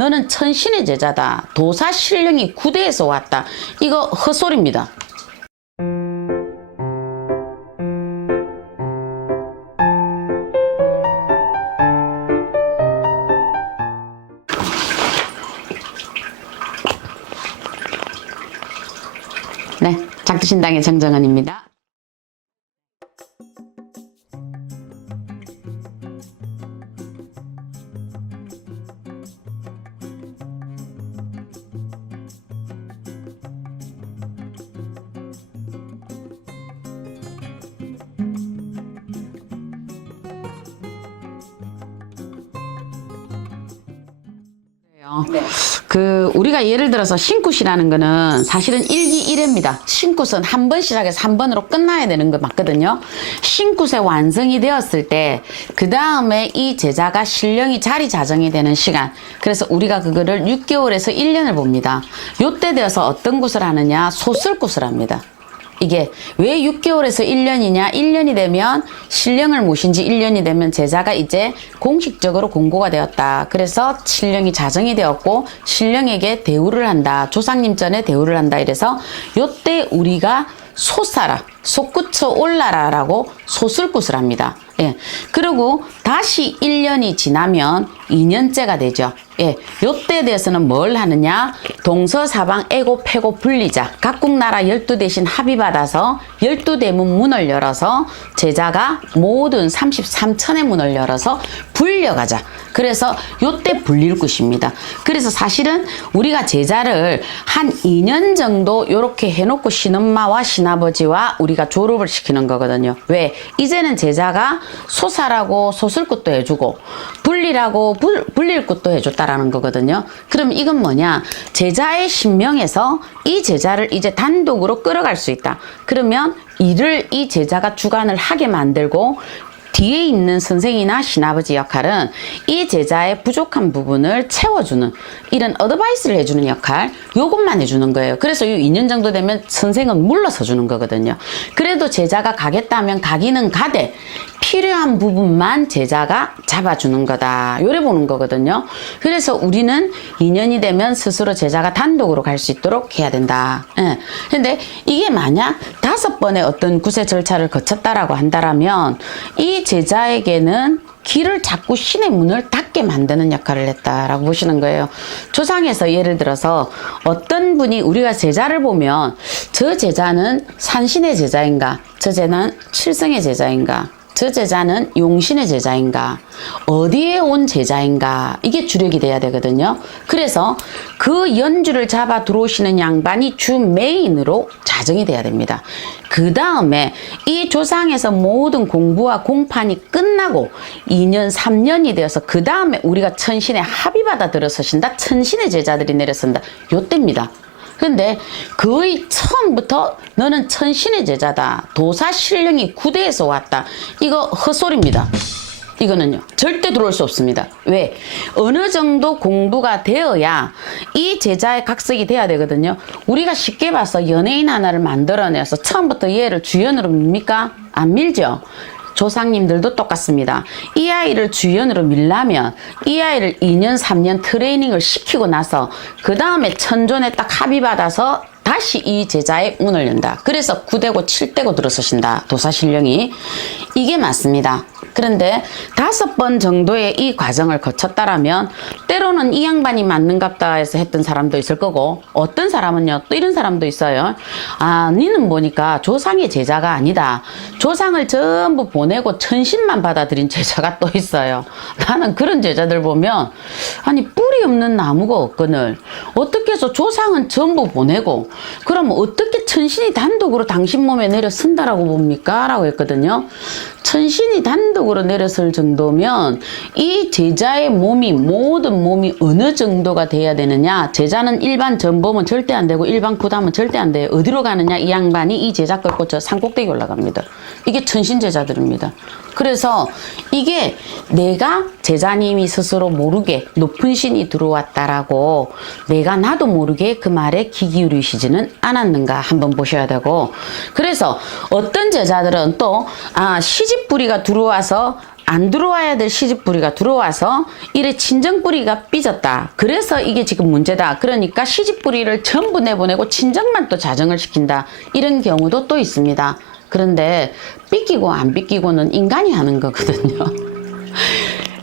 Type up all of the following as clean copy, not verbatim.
너는 천신의 제자다. 도사 신령이 구대에서 왔다. 이거 헛소리입니다. 네, 작두신당의 정정은입니다. 네. 우리가 예를 들어서 신굿이라는 거는 사실은 일기일회입니다. 신굿은 한 번 시작해서 한 번으로 끝나야 되는 거 맞거든요. 신굿의 완성이 되었을 때 그 다음에 이 제자가 신령이 자리 자정이 되는 시간, 그래서 우리가 그거를 6개월에서 1년을 봅니다. 요때 되어서 어떤 굿을 하느냐, 소술굿을 합니다. 이게 왜 6개월에서 1년이냐? 1년이 되면 신령을 모신 지 1년이 되면 제자가 이제 공식적으로 공고가 되었다. 그래서 신령이 자정이 되었고 신령에게 대우를 한다. 조상님 전에 대우를 한다. 이래서 요때 우리가 솟아라, 솟구쳐 올라라 라고 소술굿을 합니다. 예. 그리고 다시 1년이 지나면 2년째가 되죠. 예. 요때 대해서는 뭘 하느냐? 동서사방 애고 패고 분리자. 각국 나라 12대신 합의받아서 12대문 문을 열어서 제자가 모든 33천의 문을 열어서 불려가자. 그래서 요때 불릴 것입니다. 그래서 사실은 우리가 제자를 한 2년 정도 요렇게 해놓고 신엄마와 신아버지와 우리가 졸업을 시키는 거거든요. 왜? 이제는 제자가 소사라고 소술굿도 해주고 분리라고 불릴굿도 해줬다라는 거거든요. 그럼 이건 뭐냐? 제자의 신명에서 이 제자를 이제 단독으로 끌어갈 수 있다. 그러면 이를 이 제자가 주관을 하게 만들고 뒤에 있는 선생이나 신아버지 역할은 이 제자의 부족한 부분을 채워주는 이런 어드바이스를 해주는 역할, 요것만 해주는 거예요. 그래서 이 2년 정도 되면 선생은 물러서 주는 거거든요. 그래도 제자가 가겠다면 가기는 가되 필요한 부분만 제자가 잡아주는 거다. 요래 보는 거거든요. 그래서 우리는 2년이 되면 스스로 제자가 단독으로 갈 수 있도록 해야 된다. 예. 근데 이게 만약 5번의 어떤 구세 절차를 거쳤다라고 한다라면 이 제자에게는 길을 자꾸 신의 문을 닫게 만드는 역할을 했다라고 보시는 거예요. 조상에서 예를 들어서 어떤 분이 우리가 제자를 보면 저 제자는 산신의 제자인가? 저 제자는 칠성의 제자인가? 저 제자는 용신의 제자인가? 어디에 온 제자인가? 이게 주력이 돼야 되거든요. 그래서 그 연주를 잡아 들어오시는 양반이 주 메인으로 자정이 돼야 됩니다. 그 다음에 이 조상에서 모든 공부와 공판이 끝나고 2년, 3년이 되어서 그 다음에 우리가 천신에 합의받아 들어서신다. 천신의 제자들이 내려선다. 요때입니다. 근데 거의 처음부터 너는 천신의 제자다. 도사 신령이 구대에서 왔다. 이거 헛소리입니다. 이거는요. 절대 들어올 수 없습니다. 왜? 어느 정도 공부가 되어야 이 제자의 각색이 돼야 되거든요. 우리가 쉽게 봐서 연예인 하나를 만들어내서 처음부터 얘를 주연으로 밉니까? 안 밀죠. 조상님들도 똑같습니다. 이 아이를 주연으로 밀려면 이 아이를 2년, 3년 트레이닝을 시키고 나서 그 다음에 천존에 딱 합의받아서 다시 이 제자의 문을 연다. 그래서 9대고 7대고 들어서신다. 도사신령이. 이게 맞습니다. 그런데 5번 정도의 이 과정을 거쳤다라면 때로는 이 양반이 맞는갑다 해서 했던 사람도 있을 거고 어떤 사람은요 또 이런 사람도 있어요. 아, 니는 보니까 조상의 제자가 아니다. 조상을 전부 보내고 천신만 받아들인 제자가 또 있어요. 나는 그런 제자들 보면 아니 뿌리 없는 나무가 없거늘 어떻게 해서 조상은 전부 보내고 그럼 어떻게 천신이 단독으로 당신 몸에 내려 쓴다라고 봅니까? 라고 했거든요. 천신이 단독으로 내려설 정도면 이 제자의 몸이 모든 몸이 어느 정도가 돼야 되느냐. 제자는 일반 전범은 절대 안 되고 일반 구담은 절대 안 돼요. 어디로 가느냐. 이 양반이 이 제자 끌고 저 산꼭대기 올라갑니다. 이게 천신 제자들입니다. 그래서 이게 내가 제자님이 스스로 모르게 높은 신이 들어왔다라고 내가 나도 모르게 그 말에 귀 기울이시지는 않았는가 한번 보셔야 되고, 그래서 어떤 제자들은 또 시작 시집뿌리가 들어와서 안 들어와야 될 시집뿌리가 들어와서 이래 친정뿌리가 삐졌다. 그래서 이게 지금 문제다. 그러니까 시집뿌리를 전부 내보내고 친정만 또 자정을 시킨다. 이런 경우도 또 있습니다. 그런데 삐끼고 안 삐끼고는 인간이 하는 거거든요.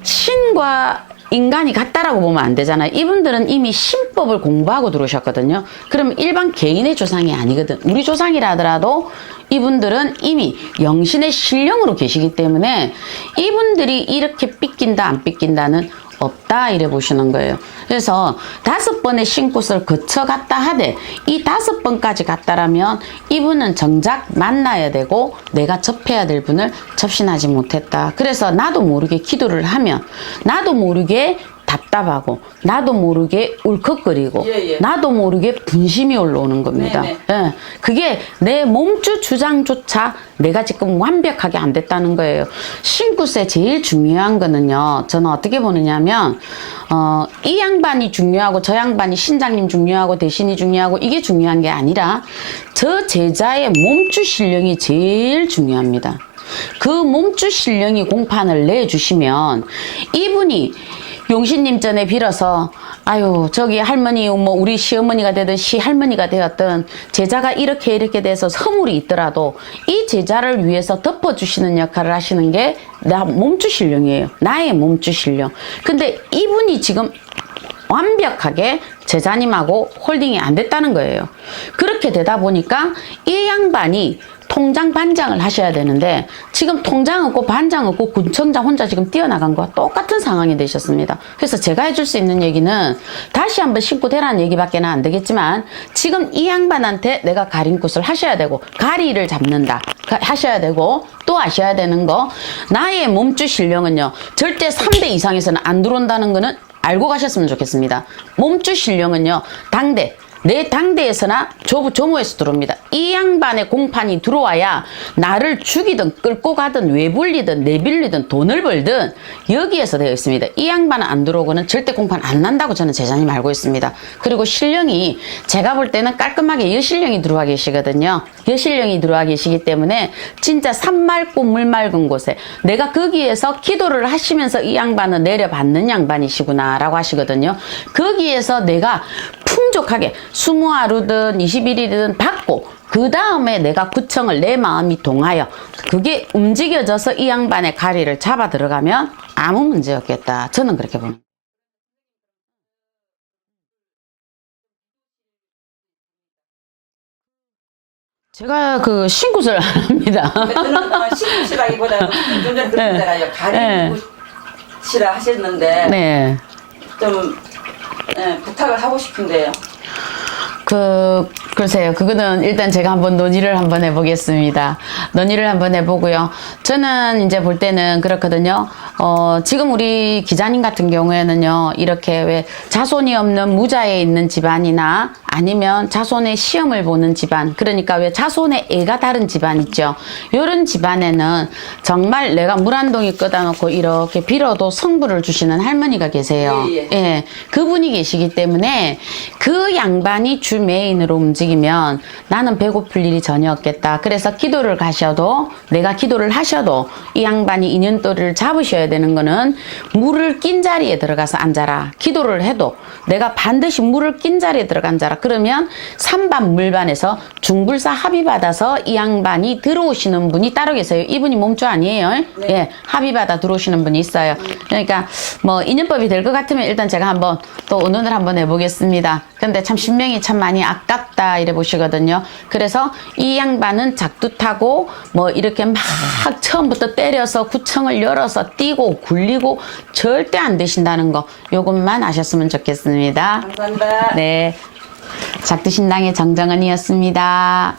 신과 인간이 같다라고 보면 안 되잖아요. 이분들은 이미 신법을 공부하고 들어오셨거든요. 그럼 일반 개인의 조상이 아니거든. 우리 조상이라 하더라도 이분들은 이미 영신의 신령으로 계시기 때문에 이분들이 이렇게 삐낀다 안 삐낀다는 없다 이래 보시는 거예요. 그래서 5번의 신굿을 거쳐갔다 하되 이 5번까지 갔다라면 이분은 정작 만나야 되고 내가 접해야 될 분을 접신하지 못했다. 그래서 나도 모르게 기도를 하면 나도 모르게 답답하고 나도 모르게 울컥거리고 나도 모르게 분심이 올라오는 겁니다. 예, 그게 내 몸주 주장조차 내가 지금 완벽하게 안 됐다는 거예요. 신굿에 제일 중요한 거는요. 저는 어떻게 보느냐면 이 양반이 중요하고 저 양반이 신장님 중요하고 대신이 중요하고 이게 중요한 게 아니라 저 제자의 몸주 신령이 제일 중요합니다. 그 몸주 신령이 공판을 내주시면 이분이 용신님 전에 빌어서 아유 저기 할머니 뭐 우리 시어머니가 되든 시할머니가 되었든 제자가 이렇게 돼서 허물이 있더라도 이 제자를 위해서 덮어주시는 역할을 하시는 게 나 몸주 신령이에요. 나의 몸주 신령. 근데 이분이 지금 완벽하게 제자님하고 홀딩이 안 됐다는 거예요. 그렇게 되다 보니까 이 양반이 통장 반장을 하셔야 되는데 지금 통장 없고 반장 없고 군청장 혼자 지금 뛰어나간 거와 똑같은 상황이 되셨습니다. 그래서 제가 해줄 수 있는 얘기는 다시 한번 신고 대라는 얘기밖에 안 되겠지만 지금 이 양반한테 내가 가림굿을 하셔야 되고 가리를 잡는다 하셔야 되고 또 아셔야 되는 거 나의 몸주 신령은요 절대 3대 이상에서는 안 들어온다는 거는 알고 가셨으면 좋겠습니다. 몸주 신령은요 당대 내 당대에서나 조모에서 들어옵니다. 이 양반의 공판이 들어와야 나를 죽이든 끌고 가든 외불리든 내빌리든 돈을 벌든 여기에서 되어 있습니다. 이 양반은 안 들어오고는 절대 공판 안 난다고 저는 제자님 알고 있습니다. 그리고 신령이 제가 볼 때는 깔끔하게 여신령이 들어와 계시거든요. 여신령이 들어와 계시기 때문에 진짜 산 맑고 물 맑은 곳에 내가 거기에서 기도를 하시면서 이 양반은 내려받는 양반이시구나 라고 하시거든요. 거기에서 내가 풍족하게 20하루든 21일이든 받고 그 다음에 내가 구청을 내 마음이 동하여 그게 움직여져서 이 양반의 가리를 잡아 들어가면 아무 문제 없겠다. 저는 그렇게 봅니다. 제가 그 신굿을 안 합니다. 저는 신굿이라기보다는 좀 전에 그랬잖아요. 가림굿이라 하셨는데 네. 좀 부탁을 하고 싶은데요. 글쎄요. 그거는 일단 제가 한번 논의를 한번 해보겠습니다. 논의를 한번 해보고요. 저는 이제 볼 때는 그렇거든요. 지금 우리 기자님 같은 경우에는요, 이렇게 왜 자손이 없는 무자에 있는 집안이나 아니면 자손의 시험을 보는 집안, 그러니까 왜 자손의 애가 다른 집안 있죠. 이런 집안에는 정말 내가 물 한 동이 끄다놓고 이렇게 빌어도 성부를 주시는 할머니가 계세요. 예, 그분이 계시기 때문에 그 양반이 주 메인으로 움직이면 나는 배고플 일이 전혀 없겠다. 그래서 기도를 가셔도 내가 기도를 하셔도 이 양반이 인연도리를 잡으셔야 되는 거는 물을 낀 자리에 들어가서 앉아라. 기도를 해도 내가 반드시 물을 낀 자리에 들어가 앉아라. 그러면 산반 물반에서 중불사 합의받아서 이 양반이 들어오시는 분이 따로 계세요. 이분이 몸주 아니에요. 네. 예, 합의받아 들어오시는 분이 있어요. 그러니까 뭐 인연법이 될 것 같으면 일단 제가 한번 또 의논을 한번 해보겠습니다. 근데 참 신명이 참 많이 아깝다 이래 보시거든요. 그래서 이 양반은 작두타고 뭐 이렇게 막 처음부터 때려서 구청을 열어서 뛰고 굴리고 절대 안 되신다는 거 요것만 아셨으면 좋겠습니다. 감사합니다. 네, 작두신당의 정정은이었습니다.